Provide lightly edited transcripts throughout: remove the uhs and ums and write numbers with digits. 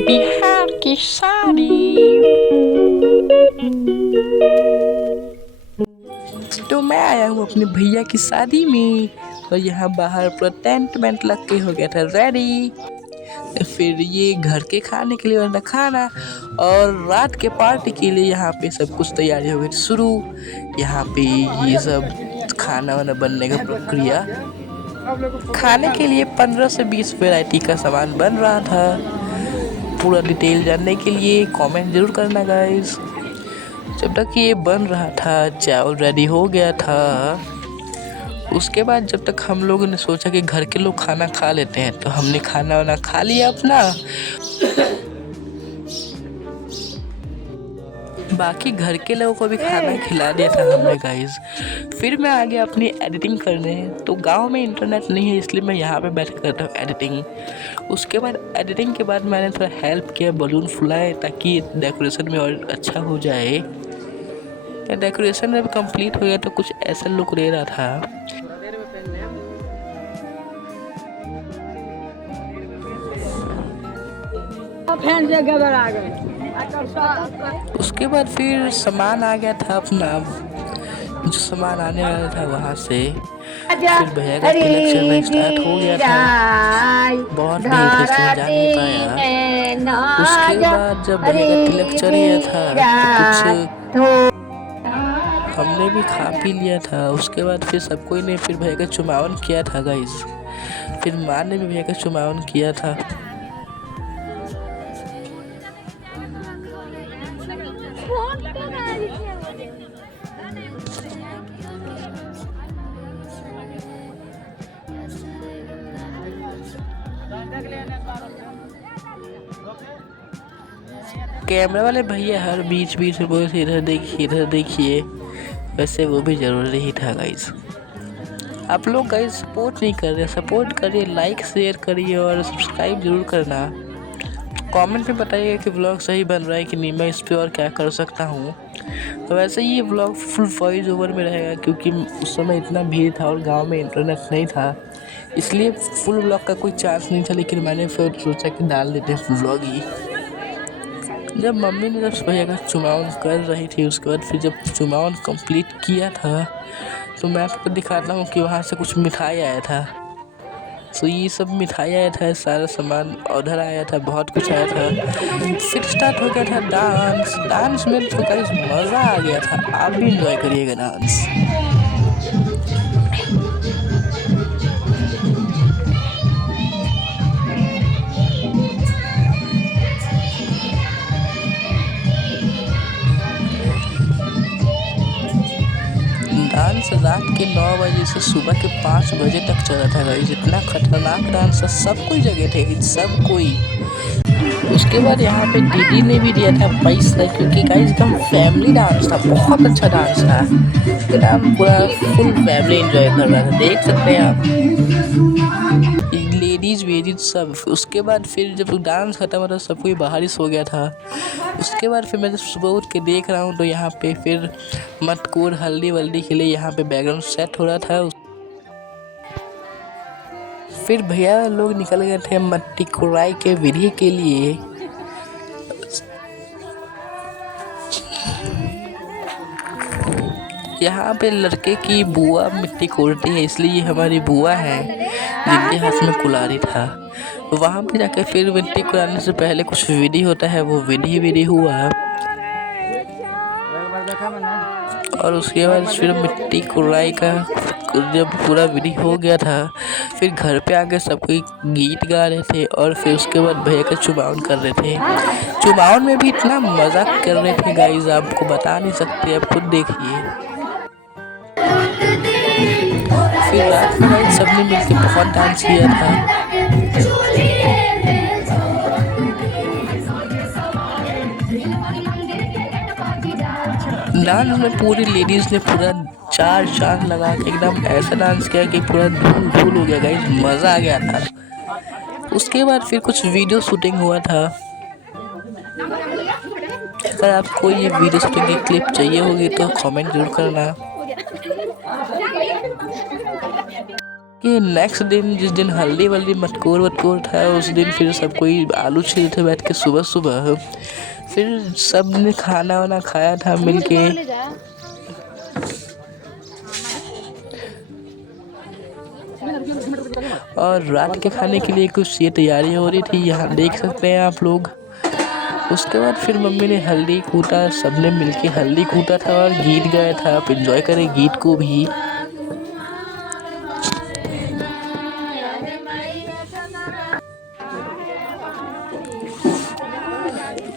बिहार की साड़ी। तो मैं आया हूँ अपने भैया की शादी में और यहाँ बाहर पूरा टेंट वेंट लग के हो गया था रेडी। फिर ये घर के खाने के लिए बना खाना और रात के पार्टी के लिए यहाँ पे सब कुछ तैयारी हो गई थी शुरू। यहाँ पे ये सब खाना वाना बनने का प्रक्रिया, खाने के लिए 15 से 20 वैरायटी का सामान बन रहा था। पूरा डिटेल जानने के लिए कमेंट जरूर करना गाइस। जब तक ये बन रहा था चावल रेडी हो गया था। उसके बाद जब तक हम लोगों ने सोचा कि घर के लोग खाना खा लेते हैं तो हमने खाना वाना खा लिया अपना। बाकी घर के लोगों को भी खाना खिला दिया था हमने गाइस। फिर मैं आ गया अपनी एडिटिंग करने। तो गांव में इंटरनेट नहीं है इसलिए मैं यहाँ पे बैठ कर करता हूँ एडिटिंग। उसके बाद एडिटिंग के बाद मैंने थोड़ा हेल्प किया बलून फुलाए ताकि डेकोरेशन में और अच्छा हो जाए। डेकोरेशन जब कंप्लीट हो गया तो कुछ ऐसा लुक ले रहा था। उसके बाद फिर सामान आ गया था अपना, जो सामान आने वाला था वहाँ से। फिर भैया का तिलक चढ़ना स्टार्ट हो गया था। बहुत भीड़ थी इसलिए जा नहीं पाया। उसके बाद जब भैया का तिलक चढ़ गया था तो कुछ हमने भी खा पी लिया था। उसके बाद फिर सब कोई ने फिर भैया का चुमावन किया था गाइस। फिर माँ ने भी भैया का चुमावन किया था। कैमरा वाले भैया हर बीच बीच में बोले थे इधर देखिए। वैसे वो भी जरूरी ही था गाइस। आप लोग गाइस सपोर्ट नहीं कर रहे, सपोर्ट करिए, लाइक शेयर करिए और सब्सक्राइब जरूर करना। कमेंट में बताइएगा कि व्लॉग सही बन रहा है कि नहीं, मैं इस पर और क्या कर सकता हूँ। तो वैसे ये व्लॉग फुल वॉइस ओवर में रहेगा क्योंकि उस समय इतना भीड़ था और गांव में इंटरनेट नहीं था, इसलिए फुल व्लॉग का कोई चांस नहीं था। लेकिन मैंने फिर सोचा कि डाल देते हैं व्लॉग ही। जब मम्मी ने जब भैया का चुमावन कर रही थी उसके बाद फिर जब चुमावन कंप्लीट किया था तो मैं आपको दिखाता हूँ कि वहाँ से कुछ मिठाई आया था। तो ये सब मिठाई आया था, सारा सामान उधर आया था, बहुत कुछ आया था। फिर स्टार्ट हो गया था डांस। डांस में तो गाइस मज़ा आ गया था, आप भी इंजॉय करिएगा डांस। डांस रात के 9 बजे से सुबह के 5 बजे तक चला था गाइस। इतना खतरनाक डांस था, सब कोई जगह थे, सब कोई। उसके बाद यहाँ पे दीदी ने भी दिया था पैसा क्योंकि गाइस एकदम फैमिली डांस था, बहुत अच्छा डांस था। एकदम पूरा फुल फैमिली एंजॉय कर रहा था, देख सकते हैं आप, लेडीज वेडीज सब। उसके बाद फिर जब डांस खत्म हुआ सब कोई बाहर ही सो गया था। उसके बाद फिर मैं जब सुबह उठ के देख रहा हूँ तो यहाँ पे फिर मटकोर हल्दी वल्दी के लिए यहाँ पे बैकग्राउंड सेट हो रहा था। फिर भैया लोग निकल गए थे मट्टी खुराई के विधि के लिए। यहाँ पे लड़के की बुआ मिट्टी कोड़ती है, इसलिए ये हमारी बुआ है जिनके हाथ में कुल्हाड़ी था। वहाँ पे जाकर फिर मिट्टी कुड़ाने से पहले कुछ विधि होता है, वो विधि हुआ। और उसके बाद फिर मिट्टी कुड़ाई का जब पूरा विधि हो गया था फिर घर पे आके सब कोई गीत गा रहे थे और फिर उसके बाद भैया का चुमावन कर रहे थे। चुमावन में भी इतना मजा कर रहे थे गाइस, आपको बता नहीं सकते, आप खुद देखिए। फिर रात में सबने मिलकर बहुत डांस किया था। डांस में पूरी लेडीज ने पूरा 4 चांद लगा के एकदम ऐसा डांस किया कि पूरा धूल हो गया गाइस, मज़ा आ गया था। उसके बाद फिर कुछ वीडियो शूटिंग हुआ था। अगर आपको ये वीडियो शूटिंग की क्लिप चाहिए होगी तो कमेंट जरूर करना। कि नेक्स्ट दिन जिस दिन हल्दी वल्दी मटकोर वटकोर था उस दिन फिर सब कोई आलू छील थे बैठ के सुबह सुबह। फिर सब ने खाना वाना खाया था मिलके। और रात के खाने के लिए कुछ ये तैयारी हो रही थी, यहाँ देख सकते हैं आप लोग। उसके बाद फिर मम्मी ने हल्दी कूटा, सबने मिलके हल्दी कूटा था और गीत गाया था। आप एंजॉय करें गीत को भी।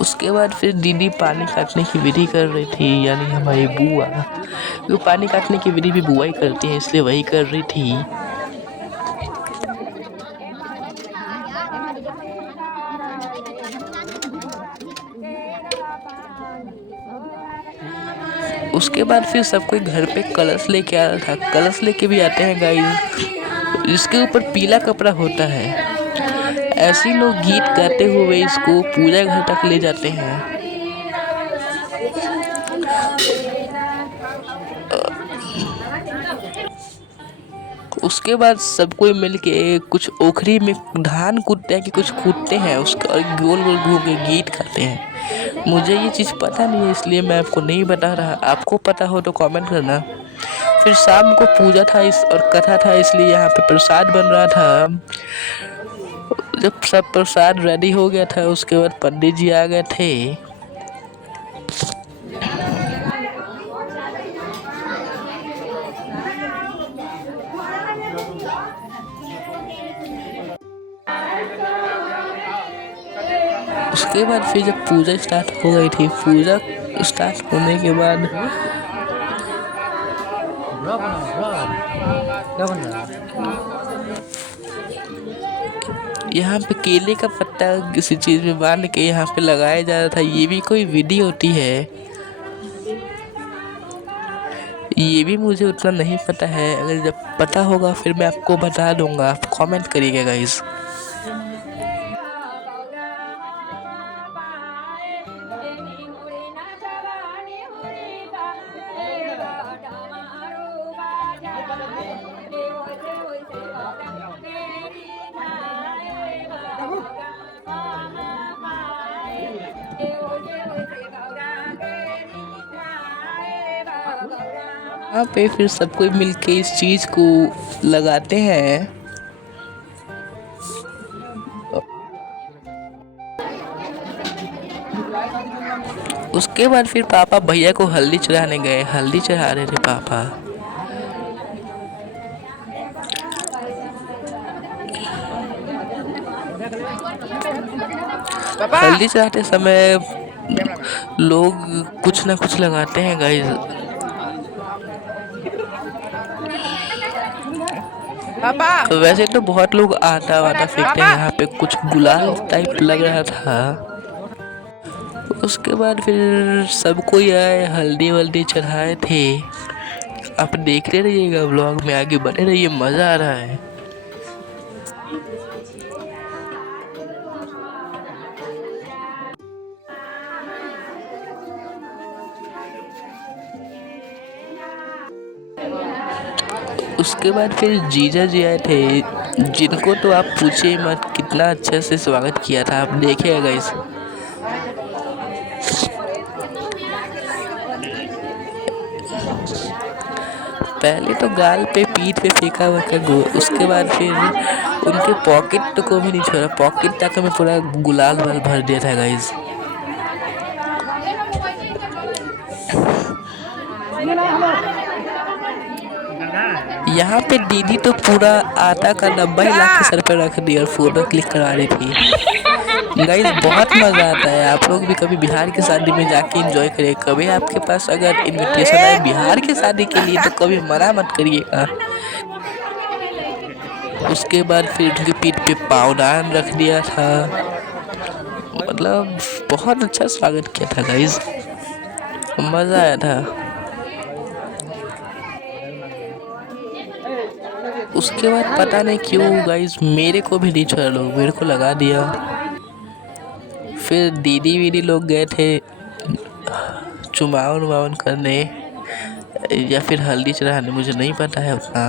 उसके बाद फिर दीदी पानी काटने की विधि कर रही थी, यानी हमारी बुआ। वो पानी काटने की विधि भी बुआ ही करती है, इसलिए वही कर रही थी। उसके बाद फिर सब कोई घर पे कलश लेके आ रहा था। कलश लेके भी आते हैं गाइस, जिसके ऊपर पीला कपड़ा होता है। ऐसे लोग गीत गाते हुए इसको पूजा घर तक ले जाते हैं। उसके बाद सब कोई मिलके कुछ ओखरी में धान कूटते हैं कि कुछ कूटते हैं, उसका गोल गोल घूम के गीत गाते हैं। मुझे ये चीज़ पता नहीं है, इसलिए मैं आपको नहीं बता रहा। आपको पता हो तो कमेंट करना। फिर शाम को पूजा था और कथा था, इसलिए यहाँ पे प्रसाद बन रहा था। जब सब प्रसाद रेडी हो गया था उसके बाद पंडित जी आ गए थे। उसके बाद फिर जब पूजा स्टार्ट हो गई थी, पूजा स्टार्ट होने के बाद यहाँ पे केले का पत्ता किसी चीज़ में बांध के यहाँ पे लगाया जा रहा था। ये भी कोई विधि होती है, ये भी मुझे उतना नहीं पता है। अगर जब पता होगा फिर मैं आपको बता दूंगा, आप कमेंट करिएगा गाइस। यहाँ पे फिर सब कोई मिलके इस चीज़ को लगाते हैं। उसके बाद फिर पापा भैया को हल्दी चढ़ाने गए, हल्दी चढ़ा रहे थे पापा। हल्दी चढ़ाते समय लोग कुछ ना कुछ लगाते हैं गाइस। तो वैसे तो बहुत लोग आटा वाटा फेंकते हैं, यहाँ पे कुछ गुलाल टाइप लग रहा था। उसके बाद फिर सब कोई आए, हल्दी वल्दी चढ़ाए थे। आप देखते रहिएगा व्लॉग में, आगे बढ़े रहिए, मज़ा आ रहा है। उसके बाद फिर जीजा जी आए थे, जिनको तो आप पूछिए मत कितना अच्छे से स्वागत किया था, आप देखिएगा गाइस। पहले तो गाल पे पीठ पे फेंका हुआ था उसके बाद फिर उनके पॉकेट को भी नहीं छोड़ा, पॉकेट तक में पूरा गुलाल वाल भर दिया था गाइस। यहाँ पे दीदी तो पूरा आटा का डब्बा ही लाके सर पे रख दिया और फोटो क्लिक करा रही थी गाइस। बहुत मज़ा आता है, आप लोग भी कभी बिहार की शादी में जाके एंजॉय करिए। कभी आपके पास अगर इनविटेशन आए बिहार की शादी के लिए तो कभी मना मत करिएगा। उसके बाद फिर उनकी पीठ पे पावदान रख दिया था, मतलब बहुत अच्छा स्वागत किया था गाइस, मज़ा आया था। उसके बाद पता नहीं क्यों गाइस मेरे को भी नहीं छोड़ा, लोग मेरे को लगा दिया। फिर दीदी वीदी लोग गए थे चुमावन उमावन करने या फिर हल्दी चढ़ाने, मुझे नहीं पता है उतना।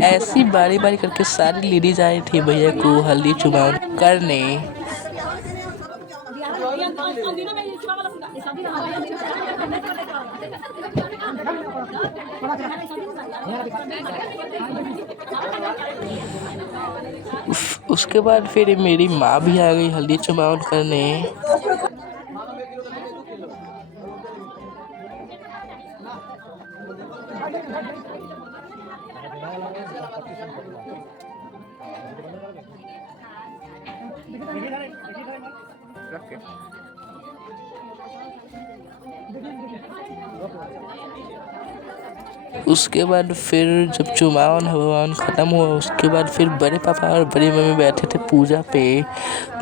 ऐसी बारी बारी करके सारी लेडीज आई थी भैया को हल्दी चुमावन करने। उसके बाद फिर मेरी माँ भी आ गई हल्दी चुमावन करने। उसके बाद फिर जब चुमावन हवन ख़त्म हुआ उसके बाद फिर बड़े पापा और बड़ी मम्मी बैठे थे पूजा पे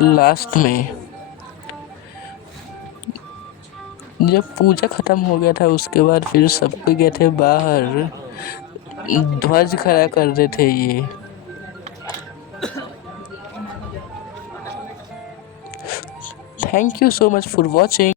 लास्ट में। जब पूजा ख़त्म हो गया था उसके बाद फिर सब कोई गए थे बाहर, ध्वज खड़ा कर रहे थे ये। Thank you so much for watching.